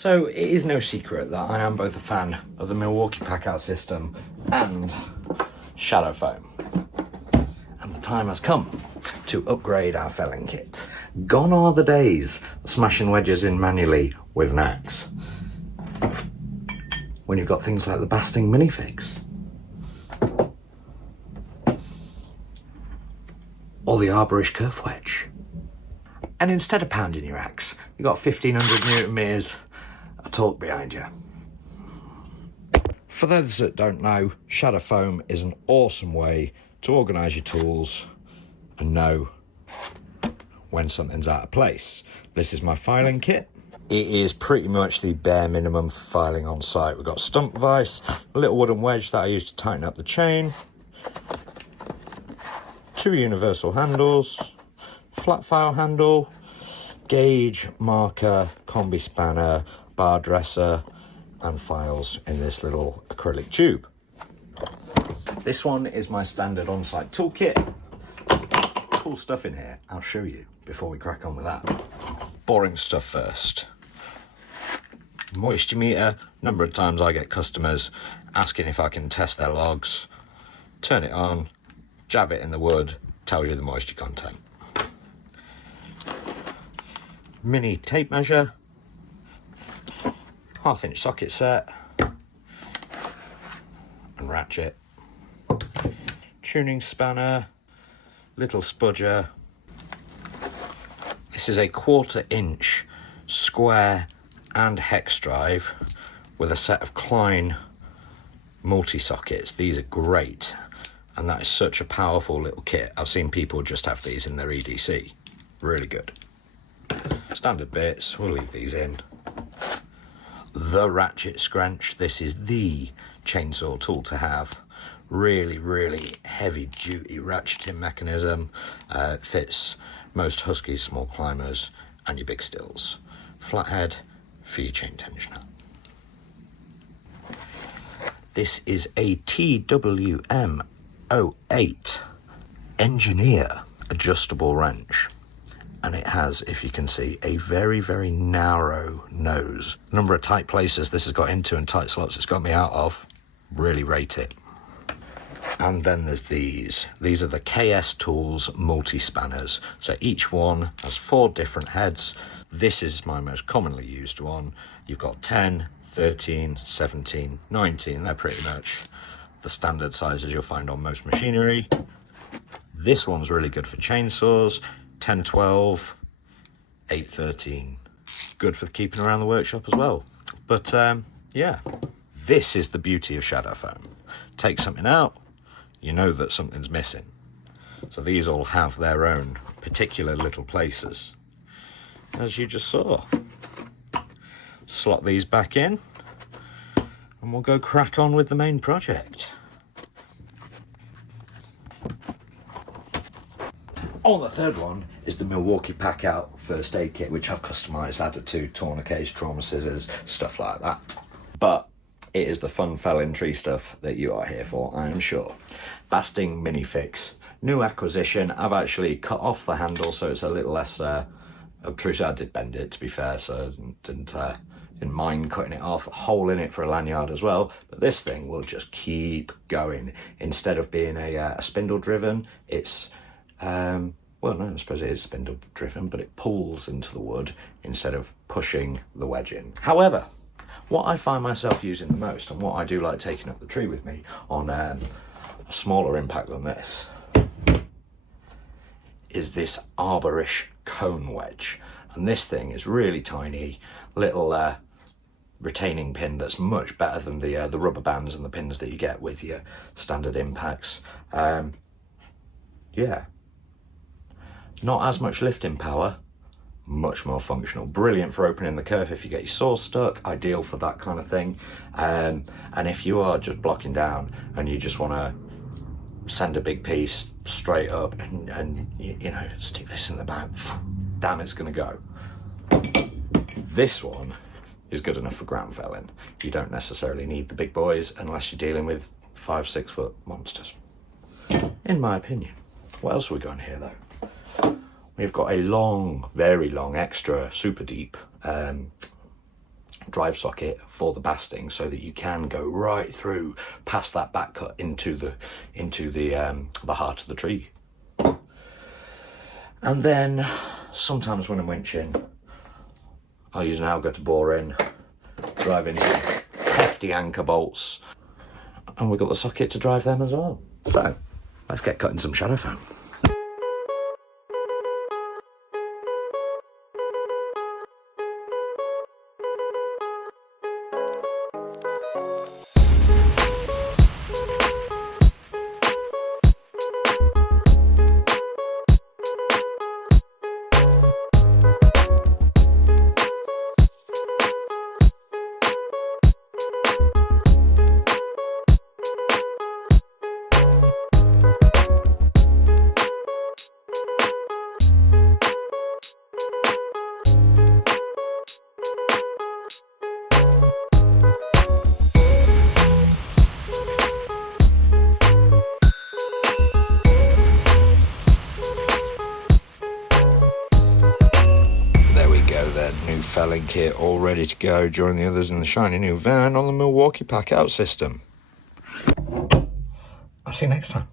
So it is no secret that I am both a fan of the Milwaukee Packout system and ShadowFoam. And the time has come to upgrade our felling kit. Gone are the days of smashing wedges in manually with an axe. When you've got things like the Basting minifix. Or the Arborish kerf wedge. And instead of pounding your axe, you've got 1500 Newton meters of torque behind you. For those that don't know, ShadowFoam is an awesome way to organise your tools and know when something's out of place. This is my filing kit. It is pretty much the bare minimum for filing on site. We've got stump vise, a little wooden wedge that I use to tighten up the chain, 2 universal handles, flat file handle, gauge, marker, combi spanner, bar dresser, and files in this little acrylic tube. This one is my standard on-site toolkit. Cool stuff in here, I'll show you before we crack on with that. Boring stuff first. Moisture meter. Number of times I get customers asking if I can test their logs. Turn it on, jab it in the wood, tells you the moisture content. Mini tape measure, 1/2 inch socket set, and ratchet. Tuning spanner, little spudger. This is a 1/4 inch square and hex drive with a set of Klein multi-sockets. These are great, and that is such a powerful little kit. I've seen people just have these in their EDC. Really good. Standard bits, we'll leave these in. The ratchet scrunch. This is the chainsaw tool to have. Really, really heavy duty ratcheting mechanism. Fits most huskies, small climbers, and your big stills. Flathead for your chain tensioner. This is a TWM08 Engineer adjustable wrench. And it has, if you can see, a very, very narrow nose. Number of tight places this has got into and tight slots it's got me out of. Really rate it. And then there's these. These are the KS Tools multi-spanners. So each one has 4 different heads. This is my most commonly used one. You've got 10, 13, 17, 19. They're pretty much the standard sizes you'll find on most machinery. This one's really good for chainsaws. 10, 12, 8, 13. Good for keeping around the workshop as well. But yeah, this is the beauty of ShadowFoam. Take something out, you know that something's missing. So these all have their own particular little places, as you just saw. Slot these back in, and we'll go crack on with the main project. On the third one is the Milwaukee Packout first aid kit, which I've customised, added to tourniquets, trauma scissors, stuff like that. But it is the fun felling tree stuff that you are here for, I am sure. Basting minifix, new acquisition. I've actually cut off the handle so it's a little less obtrusive. I did bend it, to be fair, so I didn't mind cutting it off. A hole in it for a lanyard as well. But this thing will just keep going. Instead of being a spindle driven, it's well, no, I suppose it is spindle driven, but it pulls into the wood instead of pushing the wedge in. However, what I find myself using the most, and what I do like taking up the tree with me on a smaller impact than this, is this Arborish cone wedge. And this thing is really tiny, little retaining pin that's much better than the rubber bands and the pins that you get with your standard impacts. Yeah. Not as much lifting power, much more functional. Brilliant for opening the kerf if you get your saw stuck, ideal for that kind of thing. And if you are just blocking down and you just want to send a big piece straight up and you know, stick this in the back, damn, it's going to go. This one is good enough for ground felling. You don't necessarily need the big boys unless you're dealing with 5-6 foot monsters, in my opinion. What else have we got in here though? We've got a long, very long, extra, super deep drive socket for the basting, so that you can go right through past that back cut into the heart of the tree. And then sometimes when I'm winching, I'll use an auger to bore in, drive in some hefty anchor bolts, and we've got the socket to drive them as well. So let's get cutting some shadow foam. New felling kit all ready to go, join the others in the shiny new van on the Milwaukee pack out system. I'll see you next time.